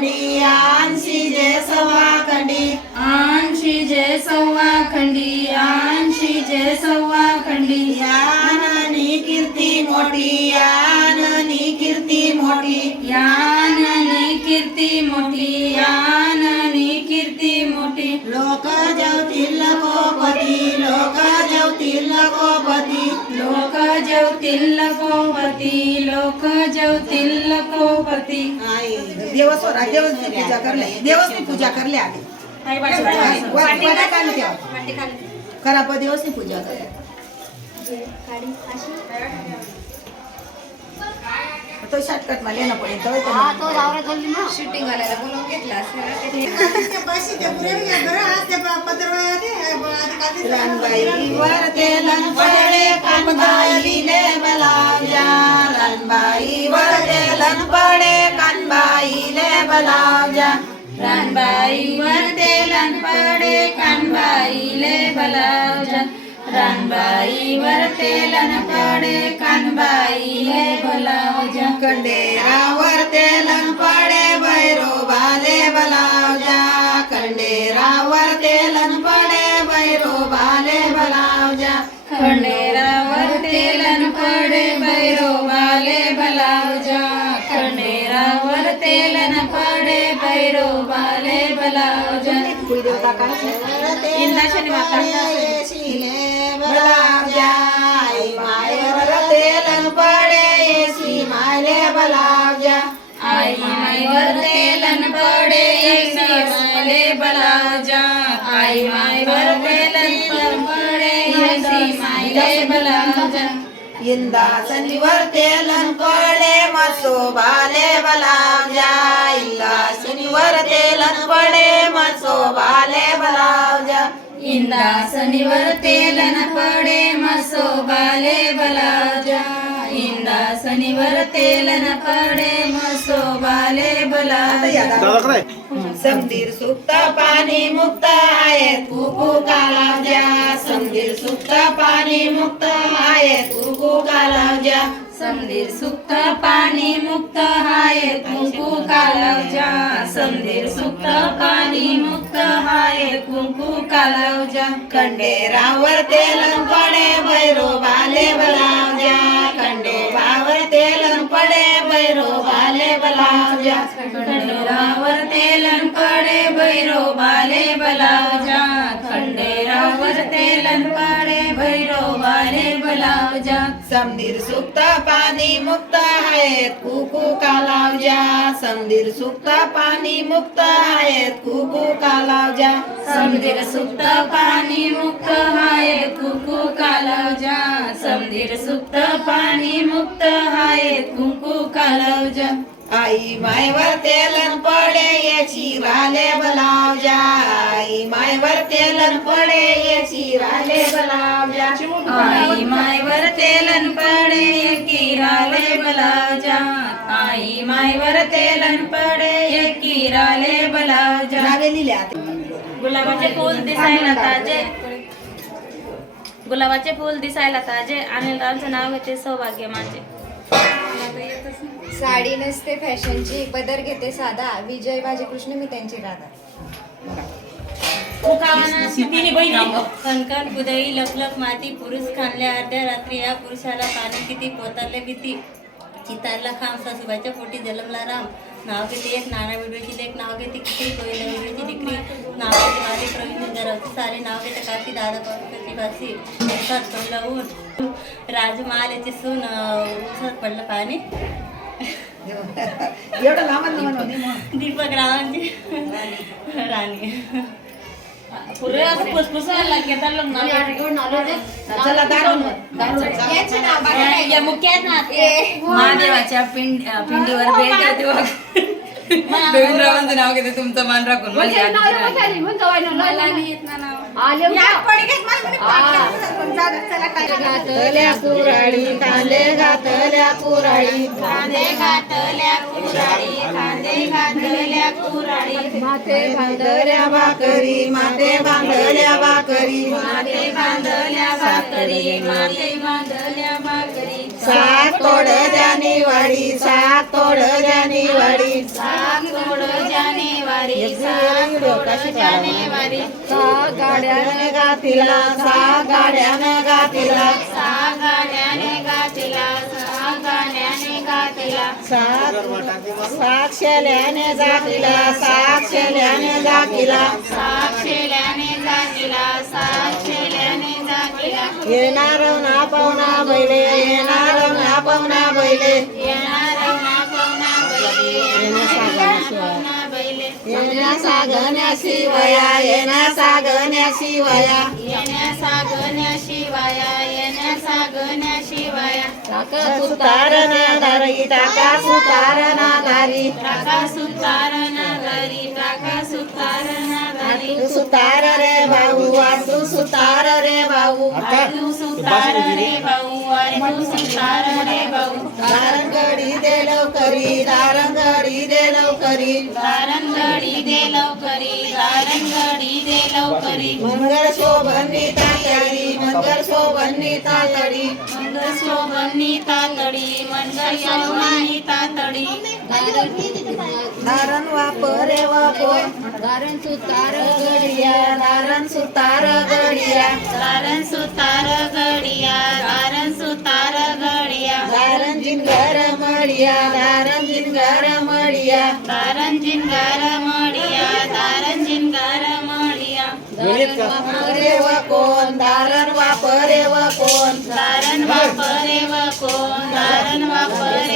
खंडी आणशी जे सवा खंडी. आणशी जय सव्वा खंडी आणशी जय सव्वा खंडी. याननी कीर्ती मोठी याननी कीर्ती मोठी. याननी कीर्ती मोठी याननी कीर्ती मोठी. लोक जेवतील कोपती लोक जेवतील कोपती. लोक जेवतील लकोपती लोक जेवतील लकोपती आई. देवस्वरा देवसनी पूजा करले देवसनी पूजा करले आधी. वाटा काढली तेव्हा खरा पण देवसनी पूजा करले तो शॉर्टकट मला येणं पडेल तर शूटिंग वाल्याला बोलवून घेतला रानबाई वर तेलन पडले कानबाईले बलावजा रानबाई रानबाई वर तेलन पडे कानबाईले बलावजा कंडेरावर तेलन पडे भैरो बाले बलावजा कंडेरावर तेलन पडे भैरो बाले बलावजा खंडेरावर तेलन पडे भैरोबाले बलावजा खंडेरावर तेलन पडे भैरोबाले बलावजा कुलदेवता काय इंदाशनी माता आई मायवर तेलन पडे येशी मायले बलावजा आई मायवर तेलन पडे येसी मायले बलावजा आई मायवर तेलन पडे येसी मायले बलावजा इंदासनीवर तेलन पडे मसो बाले बलावजा. इंदासनीवर तेलन पडे मसो बाले बलावजा इंदासनीवर तेलन पडे मसो बाले समधीर सुप्त पाणी मुक्त आहेत कुकू कालावजा. समधीर सुप्त पाणी मुक्त आहेत कुकू कालावजा. समधीर सुक्त पाणी मुक्त हाय कुंकू कालवजा. समधीर सुक्त पाणी मुक्त हाय कुंकू कालवजा. खंडेरावर तेलन पडे भैरो बाले बलावजा. खंडेरावर तेलन पडे भैरो बाले बलावजा खंडेरावर तेलन पडे भैरो बाले बलावजा खंडेरावर तेलन पडे भैरो बाले कालावजा समधीर सुप्त पाणी मुक्त आहेत. कुकू कालावजा समधीर सुप्त पाणी मुक्त आहेत. कुकू कालावजा समधीर सुप्त पाणी मुक्त हाय कुकू कालावजा समधीर सुप्त पाणी मुक्त हाय कुकू कालावजा. आई मायवर तेलन पडे याची राले बलावजा. मायवर तेलन पडे राले बलावजा आई मायवर तेलन पडे किराले बलावजा आई मायवर तेलन पडे किराले बलावजा नावे लिहिल्या गुलाबाचे फूल दिसायला ताजे. गुलाबाचे फूल दिसायला ताजे. अनिल रावचं नाव घेते सौभाग्य माझे. साडी नसते फॅशनची पदर घेते साधा. विजय बाजी कृष्ण मी त्यांची राधा कणकण कुदळी लखलख माती पुरुष खाणले अर्ध्या रात्री या पुरुषाला पाणी किती पोतारले भीती. चितारला खांब सासूबाईच्या पोटी जलमला राम. नाव घेते एक नाना बिडवेची लेख नाव घेते किती कोयला बिडवेची डिक्री नाव घेते माझे प्रवीण सारे. नाव घेते काशी दादा पावसाची भासी उसात पडलं ऊन. राजमहालाची सून अं, उसात पडलं पाणी. एवढं लांब दीपक रावांची. राणी. पुरे असं फुसफुसायला घेतात चला दारू या मुख्य आहेत ना महादेवाच्या पिंड पिंडीवर भेट देते बघ गोविंदरावांचं नाव घेते तुमचं मान राखून. राणी. मला नाही येत ना नाव. घातल्या कुराडी कांदे घातल्या कुराडी कांदे घातल्या कुराडी कांदे घातल्या माथे बांधल्या भाकरी माथे बांधल्या भाकरी. माते बांधल्या भाकरी माते बांधल्या भाकरी. सात तोड जानी वाडी सात तोड जानी वाडी. सात तोड जानेवारी सात तोड जानेवारी सहा गाड्याने गातीला सहा गाड्याने गातीला. गातीला सात साक्षल्याने जातीला साक्षल्याने जातीला साक्षेल्याने जातीला साक्षेल्याने जातीला येणार ना पाहुणा बैले येणार ना पाहुणा बैले येणार ना पवना बैले येण्या सागण्याशी वया येण्या सागण्याशी वया येण्या सागण्या शिवाया शिवाया सुतारणा दारी टाका सुतारणा दारी टाका सुतारणा घरी टाका सुतारणा घरी तू सुतार रे भाऊ तू सुतार रे भाऊ रे भाऊ दारंगडी दे लवकरी दारंगडी दे लवकरी. दारंगडी दे लवकरी दारंगडी दे लवकरी. मंगळ शोभनी तातडी. मंगळ शोभनी तातडी. मंगळ शोभनी तातडी मंगळ शोभनी तातडी दारण वापरे वापर दारण सुतार गडिया दारण सुतार गडिया दारण सुतार गडिया दारण सुतार गडिया दारण जिनगर मडिया दारण जिनगर मडिया. दारण जिनगार मडिया दारण जिनगार मडिया. वापरे व कोण? दारण वापरे व कोण? दारण वापरे व कोण? दारण वापरे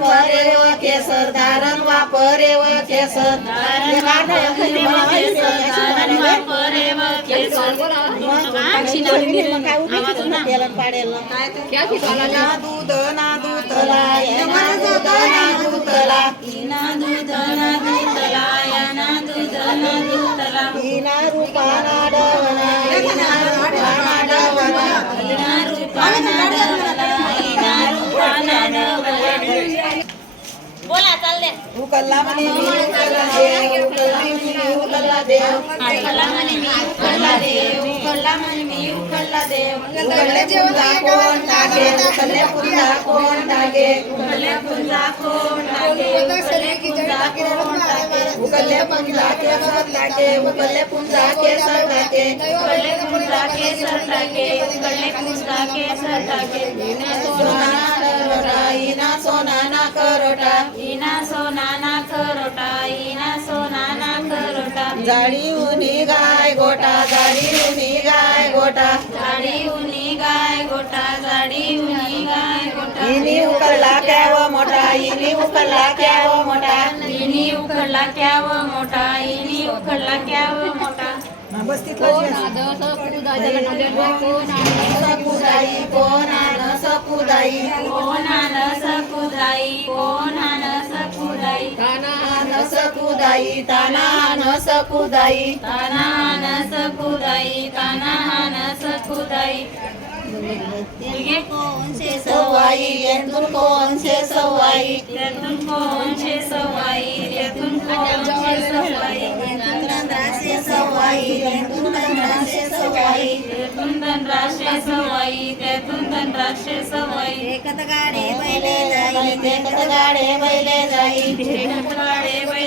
वापरे व केसर. दारण वापरे व केसर दूध ना दूध. चालले उकल्ला म्हणे मी उकल्ला देव उकल्ला म्हणे मी उकल्ला देव उकळला म्हणे मी उकळला देव उकळला म्हणे मी उकळला देव उकल्ले पुंजा कोण टाके उकल्ले पुंजा कोण टाके उकळल्या पुंजा कोण टाके उकळल्या पुंजा कोण टाके उकल्ले पुंजा केसर टाके उकल्ले पुंजा केसर टाके उकळले पुंजा केसर टाके उकळले पुंजा केसर टाके सोनाना करोटा इना सोनाना करोटा इना सोनाना खरोटा इना सोनाना खरोटा जाडी उनी गाय गोटा जाडी उनी गाय गोटा. जाडी उनी गाय गोटा जाडी उनी गाय गोटा. इनी उकल्ला क्याव मोठा इनी उकल्ला क्याव मोठा. इनी उखडला क्याव मोठा सकुदाई कोण आन सकुदाई कोण आन सकुदाई कोण आन सकुदाई आन सकुदाई ताना आन सकुदाई ताना आन सकुदाई ताना आन सकुदाई मुलगे कोणचे सवाई सवाई? त्यातून कोणचे सवाई त्यातून कोणचे सवाई? धनराशे सवाई येंदूर धनराशे सवाई त्यातून धनराशे सवाई त्यातून धनराशे सवाई एकत गाडे बैले जाई एकत गाडे बैले जाई एकत गाडे बैले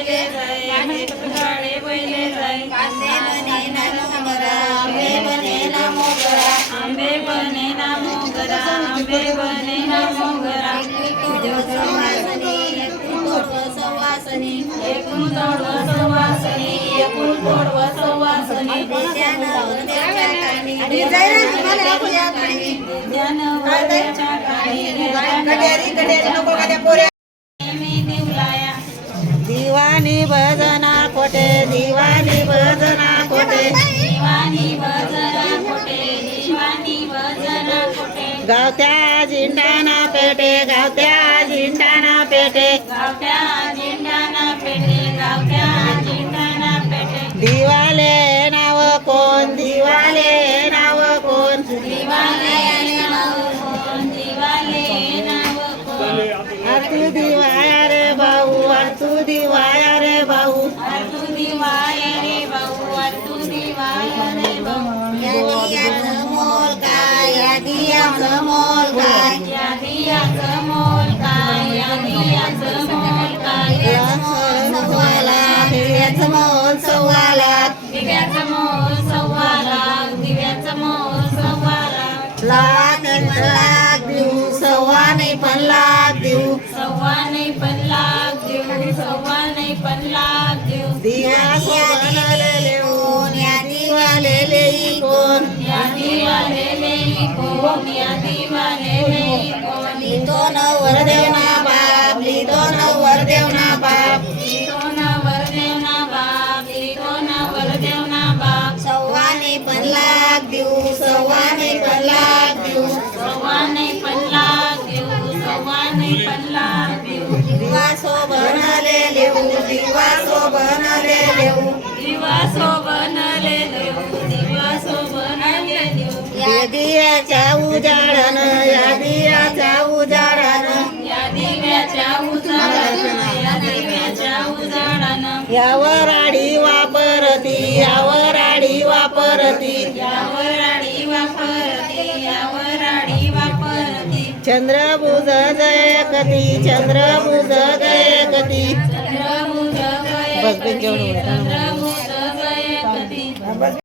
त्या पोऱ्या नेहमी दिवलाया दिवाणी भजना कोटे दिवानी भजना कोटे दिवानी भजना कोटे दिवानी भजना कोटे गावत्या झिंडाना पेटे गावत्या लाख लाख देऊ सव्वा नाही पण लाख देऊ सव्वा नाही पण लाख देऊ सव्वा नाही पण लाख देऊ दिवा सोबणाले कोण या दिवालेले कोण यादी वालेले कोण यादी वालेले कोण लिहितो नवर दिव्याच्या उजाडान या दिव्याच्या उजाडान या दिव्याच्या उजाडानं या दिव्याच्या उजाडानं यावर आडी वापरती यावर आडी वापरती. यावर आडी वापरते यावर आडी वापरते. चंद्रभुज जयकती चंद्रभुज चंद्रभुज